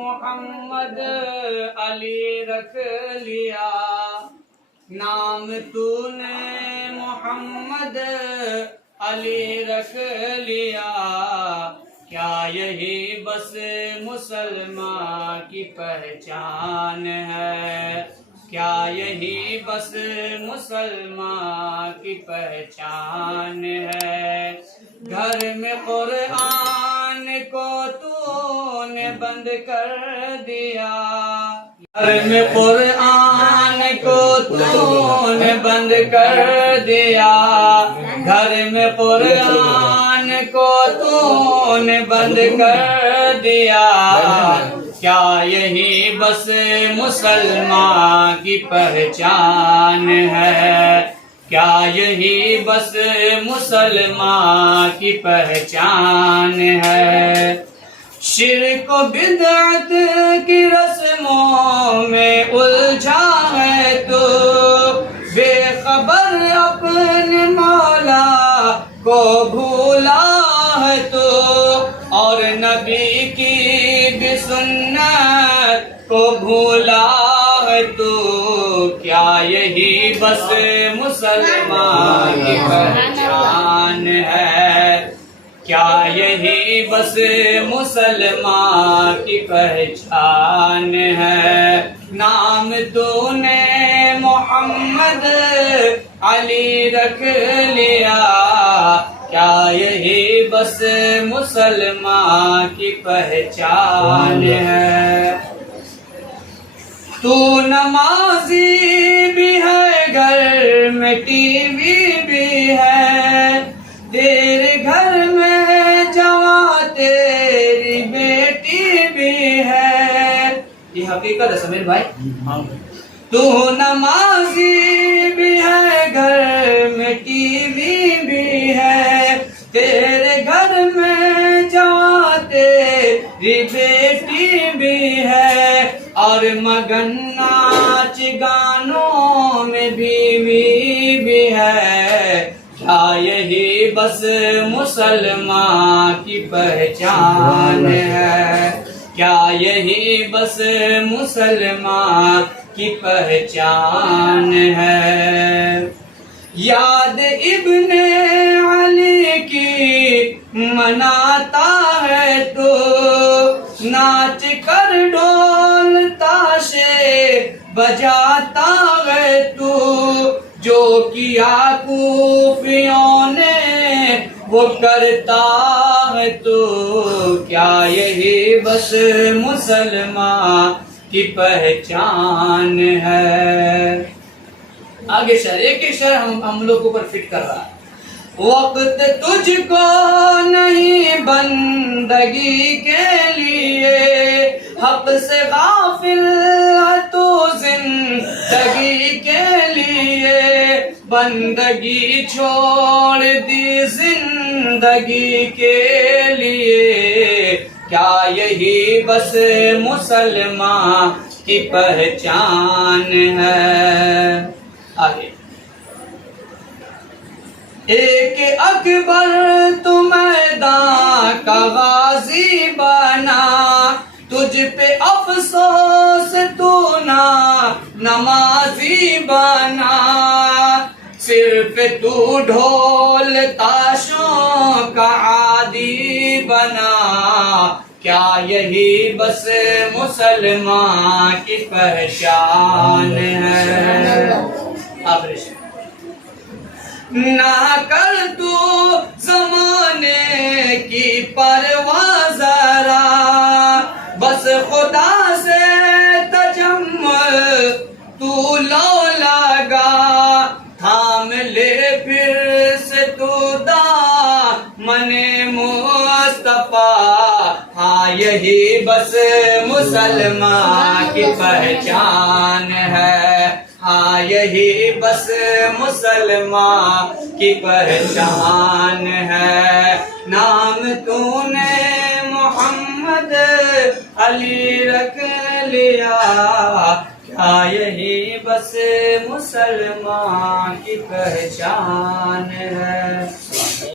محمد علی رکھ لیا، نام تو نے محمد علی رکھ لیا، کیا یہی بس مسلمان کی پہچان ہے؟ کیا یہی بس مسلمان کی پہچان ہے؟ گھر میں قرآن کو تو نے بند کر دیا، گھر میں قرآن کو تو نے بند کر دیا، گھر میں قرآن کو تو نے بند کر دیا، کیا یہی بس مسلمان کی پہچان ہے؟ کیا یہی بس مسلمان کی پہچان ہے؟ شرک و بدعت کی رسموں میں الجھا ہے تو، بے خبر اپنے مولا کو بھولا ہے تو، اور نبی کی بھی سنت کو بھولا ہے تو، کیا یہی بس مسلمان کی پہچان ہے؟ کیا یہی بس مسلمان کی پہچان ہے؟ نام تو نے محمد علی رکھ لیا، کیا یہی بس مسلمان کی پہچان ہے؟ تو نمازی بھی ہے، گھر میں ٹی وی بھی ہے، تیرے گھر میں جواں تیری بیٹی بھی ہے، یہ حقیقت ہے سمیر بھائی۔ تو نمازی بھی ہے، گھر میں ٹی وی بھی ہے، تیرے گھر میں جواں تیری بیٹی بھی ہے، اور مگن ناچ گانوں میں بیوی بھی ہے، کیا یہی بس مسلمان کی پہچان ہے؟ کیا یہی بس مسلمان کی پہچان ہے؟ یاد ابن علی کی مناتا ہے تو، ناچ کر ڈول تاشے بجاتا ہے تو، جو کیا کوفیوں نے وہ کرتا ہے تو، کیا یہی بس مسلمان کی پہچان ہے؟ آگے شعر، ایک ایک شعر ہم لوگ اوپر فٹ کر رہا ہے۔ وقت تجھ کو نہیں بندگی کے لیے، حق سے غافل ہے تو زندگی کے لیے، بندگی چھوڑ دی زندگی کے لیے، کیا یہی بس مسلمان کی پہچان ہے؟ آگے، ایک اکبر تو میدان کا غازی بنا، تجھ پہ افسوس تو نا نمازی بنا، صرف تو ڈھول تاشوں کا عادی بنا، کیا یہی بس مسلمان کی پہچان ہے؟ نہ کر تو زمانے کی پرواہ ذرا، بس خدا سے تجمل تو لو لگا، تھام لے پھر سے تو دامن مصطفیٰ، ہاں یہی بس مسلمان کی پہچان ہے، ہاں یہی بس مسلمان کی پہچان ہے۔ نام تو نے محمد علی رکھ لیا، کیا یہی بس مسلمان کی پہچان ہے؟